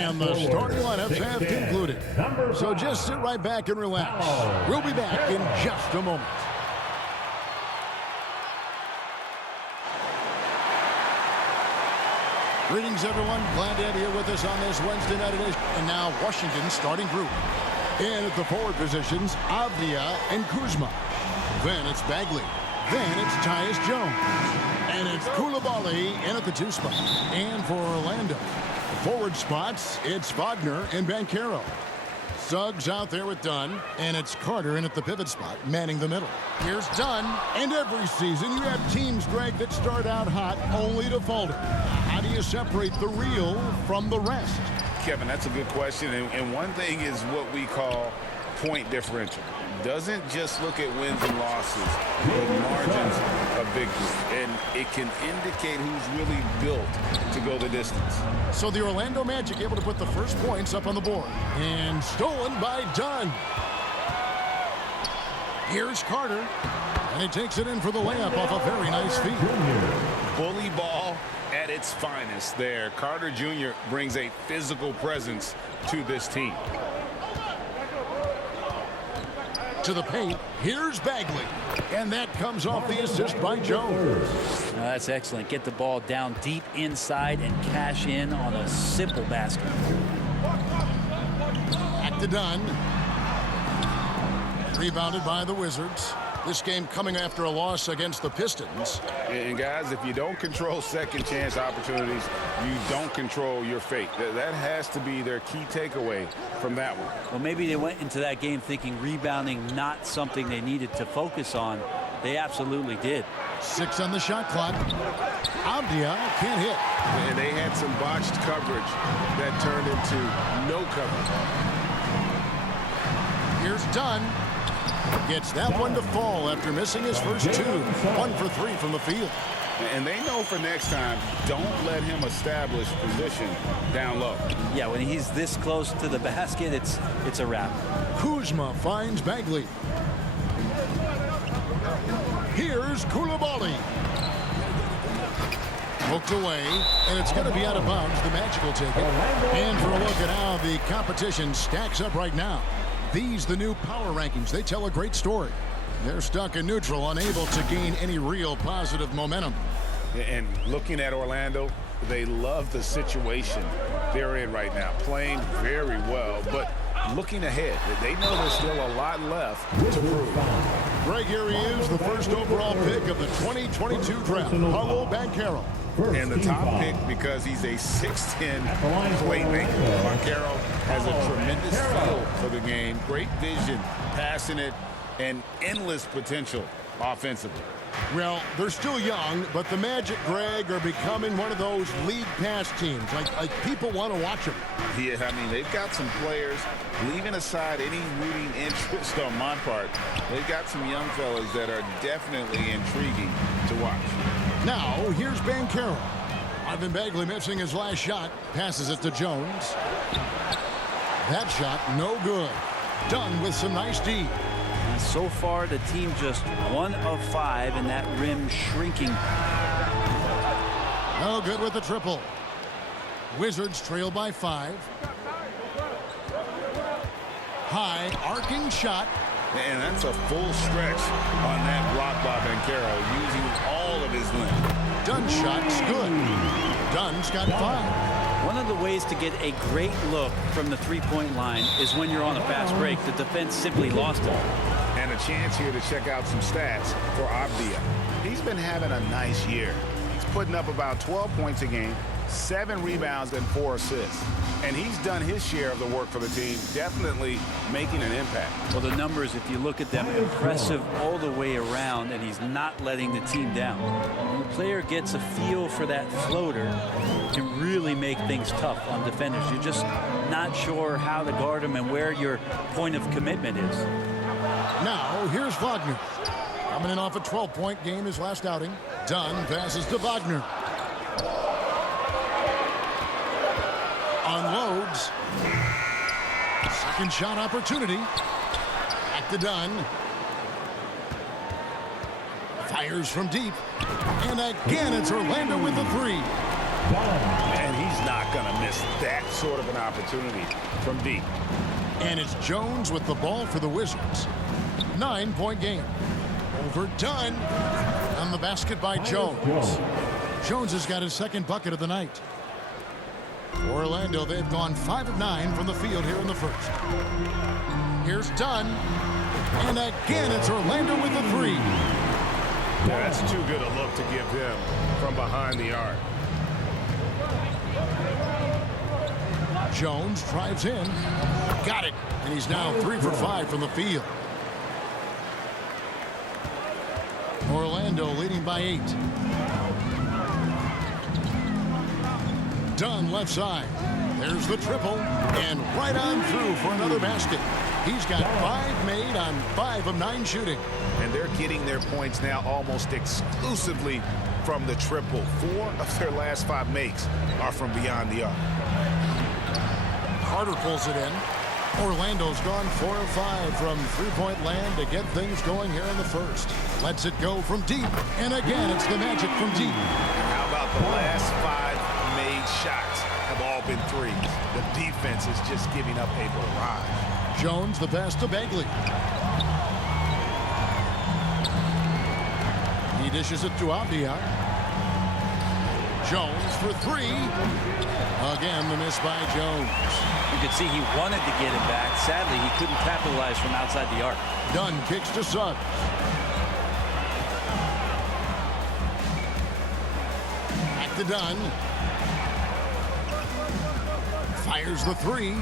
And the starting lineups have concluded. So just sit right back and relax. We'll be back in just a moment. Greetings, everyone. Glad to have you here with us on this Wednesday night edition. And now Washington's starting group. In at the forward positions, Avdia and Kuzma. Then it's Bagley. Then it's Tyus Jones. And it's Koulibaly in at the 2 spot. And for Orlando, forward spots, it's Wagner and Banchero. Suggs out there with Dunn, and it's Carter in at the pivot spot, manning the middle. Here's Dunn, and every season you have teams, Greg, that start out hot only to falter. How do you separate the real from the rest? Kevin, that's a good question, and one thing is what we call point differential. Doesn't just look at wins and losses, but margins of victory, and it can indicate who's really built to go the distance. So the Orlando Magic able to put the first points up on the board, and stolen by Dunn. Here's Carter, and he takes it in for the layup off a very nice feed. Bully ball at its finest there. Carter Jr. brings a physical presence to this team. To the paint, here's Bagley. And that comes off the assist by Jones. That's excellent. Get the ball down deep inside and cash in on a simple basket. Back to Dunn. Rebounded by the Wizards. This game coming after a loss against the Pistons. And guys, if you don't control second chance opportunities, you don't control your fate. That has to be their key takeaway from that one. Well, maybe they went into that game thinking rebounding not something they needed to focus on. They absolutely did. 6 on the shot clock. Avdia can't hit. And they had some botched coverage that turned into no coverage. Here's Dunn. Gets that one to fall after missing his first 2. 1 for 3 from the field. And they know for next time, don't let him establish position down low. Yeah, when he's this close to the basket, it's a wrap. Kuzma finds Bagley. Here's Koulibaly. Poked away, and it's going to be out of bounds. The Magic will take it. And for a look at how the competition stacks up right now. These, the new power rankings, they tell a great story. They're stuck in neutral, unable to gain any real positive momentum. And looking at Orlando, they love the situation they're in right now, playing very well, but looking ahead, they know there's still a lot left to prove. Greg, here he is, the first overall pick of the 2022 draft, Paolo Banchero. And the top pick because he's a 6'10 playmaker. Banchero has a tremendous feel for the game, great vision, passing it, and endless potential offensively. Well, they're still young, but the Magic, Greg, are becoming one of those league pass teams. Like people want to watch them. Yeah, I mean, they've got some players, leaving aside any rooting interest on my part, they've got some young fellas that are definitely intriguing to watch. Now, here's Banchero. Ivan Bagley missing his last shot. Passes it to Jones. That shot, no good. Done with some nice D. And so far, the team just 1 of 5, and that rim shrinking. No good with the triple. Wizards trail by 5. High, arcing shot. And that's a full stretch on that block by Banchero, using all of his length. Dunn's shot's good. Dunn's got 5. One of the ways to get a great look from the three-point line is when you're on a fast break. The defense simply lost it. And a chance here to check out some stats for Avdia. He's been having a nice year. He's putting up about 12 points a game, 7 rebounds, and 4 assists. And he's done his share of the work for the team, definitely making an impact. Well, the numbers, if you look at them, impressive all the way around, and he's not letting the team down. When the player gets a feel for that floater, it can really make things tough on defenders. You're just not sure how to guard him and where your point of commitment is. Now, here's Wagner. Coming in off a 12-point game his last outing. Dunn passes to Wagner. Unloads. Second shot opportunity. Back to Dunn. Fires from deep. And again, it's Orlando with the 3. And he's not going to miss that sort of an opportunity from deep. And it's Jones with the ball for the Wizards. 9-point game. Overdone on the basket by Jones. Jones has got his second bucket of the night. Orlando, they've gone 5 of 9 from the field here in the first. Here's Dunn. And again, it's Orlando with the three. Yeah, that's too good a look to give him from behind the arc. Jones drives in. Got it. And he's now 3 for 5 from the field. Orlando leading by 8. Dunn left side. There's the triple. And right on through for another basket. He's got 5 made on 5 of 9 shooting. And they're getting their points now almost exclusively from the triple. 4 of their last 5 makes are from beyond the arc. Carter pulls it in. Orlando's gone 4 of 5 from three-point land to get things going here in the first. Lets it go from deep. And again, it's the Magic from deep. How about the last 5 made shots have all been threes? The defense is just giving up a barrage. Jones, the pass to Bagley. He dishes it to Abdia. Jones for 3. Again, the miss by Jones. You could see he wanted to get him back. Sadly, he couldn't capitalize from outside the arc. Dunn kicks to Suggs. Back to Dunn. Fires the 3.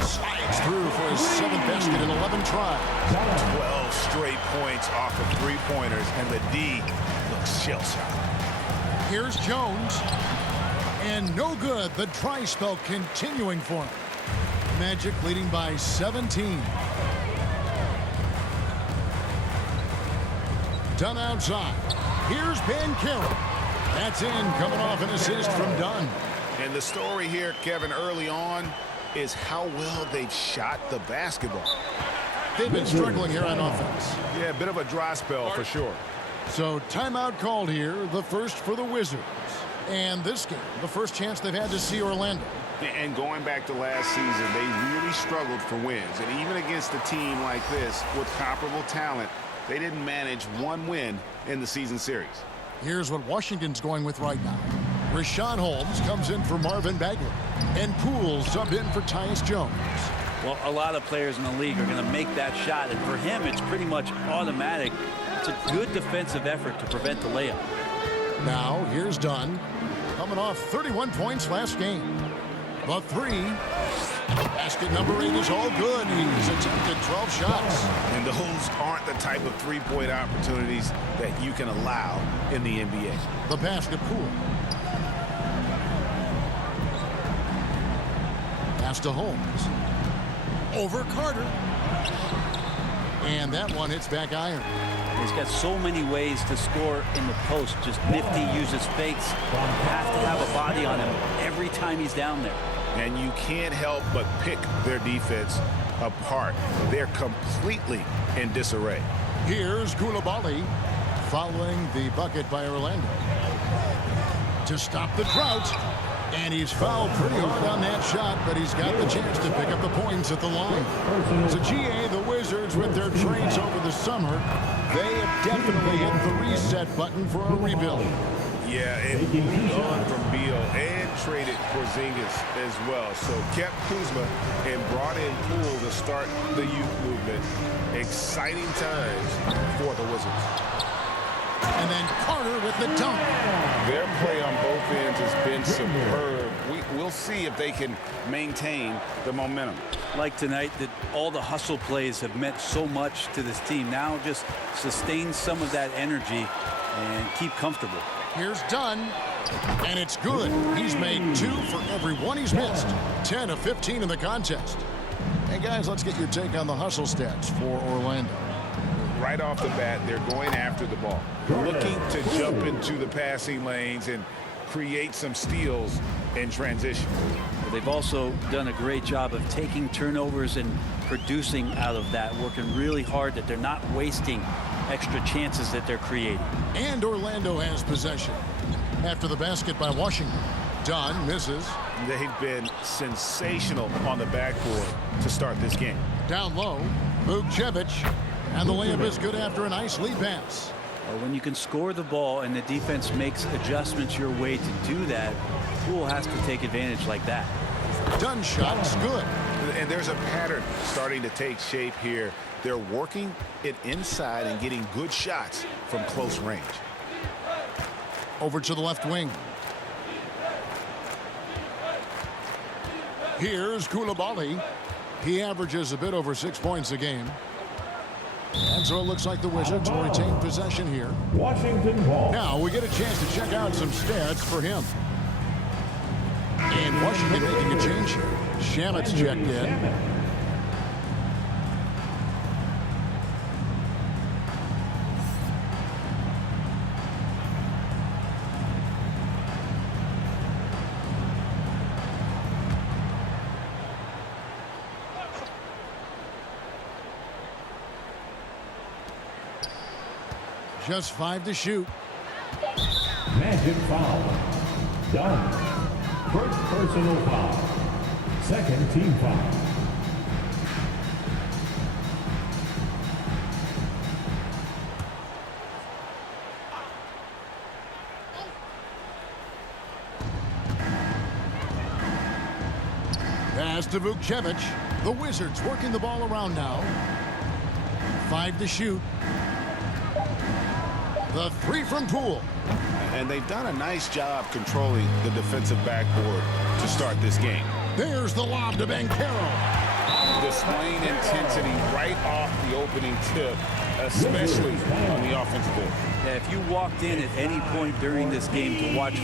Slides through for his 7th basket in 11 tries. 12 straight points off of three-pointers, and the D looks shell-shocked. Here's Jones. And no good. The dry spell continuing for him. Magic leading by 17. Dunn outside. Here's Ben Carroll. That's in, coming off an assist from Dunn. And the story here, Kevin, early on is how well they've shot the basketball. They've been struggling here on offense. Yeah, a bit of a dry spell for sure. So timeout called here, the first for the Wizards. And this game, the first chance they've had to see Orlando. And going back to last season, they really struggled for wins. And even against a team like this with comparable talent, they didn't manage one win in the season series. Here's what Washington's going with right now. Rashawn Holmes comes in for Marvin Bagley. And Poole subbed in for Tyus Jones. Well, a lot of players in the league are going to make that shot. And for him, it's pretty much automatic. It's a good defensive effort to prevent the layup. Now, here's Dunn. Coming off 31 points last game. The 3. Basket number 8 is all good. He's attempted 12 shots. And those aren't the type of three-point opportunities that you can allow in the NBA. The pass to Poole. Pass to Holmes. Over Carter. And that one hits back iron. He's got so many ways to score in the post. Just nifty, uses fakes. Have to have a body on him every time he's down there. And you can't help but pick their defense apart. They're completely in disarray. Here's Koulibaly following the bucket by Orlando. To stop the drought. And he's fouled pretty hard on that shot, but he's got the chance to pick up the points at the line. So GA, the Wizards, with their trades over the summer, they have definitely hit the reset button for a rebuild. Yeah, and moved on from Beal and traded Porzingis as well. So kept Kuzma and brought in Poole to start the youth movement. Exciting times for the Wizards. And then Carter with the dunk. Their play on both ends has been superb. We'll see if they can maintain the momentum. Like tonight, that all the hustle plays have meant so much to this team. Now just sustain some of that energy and keep comfortable. Here's Dunn, and it's good. He's made 2 for every one he's missed. 10 of 15 in the contest. Hey, guys, let's get your take on the hustle stats for Orlando. Right off the bat, they're going after the ball, looking to jump into the passing lanes and create some steals in transition. They've also done a great job of taking turnovers and producing out of that, working really hard that they're not wasting extra chances that they're creating. And Orlando has possession after the basket by Washington. Dunn misses. They've been sensational on the backboard to start this game. Down low, Vukcevic. And the layup is good after a nice lead pass. Well, when you can score the ball and the defense makes adjustments your way to do that, Poole has to take advantage like that. Dunn shot's good. And there's a pattern starting to take shape here. They're working it inside and getting good shots from close range. Over to the left wing. Here's Koulibaly. He averages a bit over 6 points a game. And so it looks like the Wizards will retain possession here. Washington ball. Now we get a chance to check out some stats for him. And Washington making a change here. Shamet's checked in. Just 5 to shoot. Magic foul. Done. First personal foul. Second team foul. Pass to Vukcevic. The Wizards working the ball around now. 5 to shoot. The 3 from Poole. And they've done a nice job controlling the defensive backboard to start this game. There's the lob to Banchero. Displaying intensity right off the opening tip, especially on the offensive end. Yeah, if you walked in at any point during this game to watch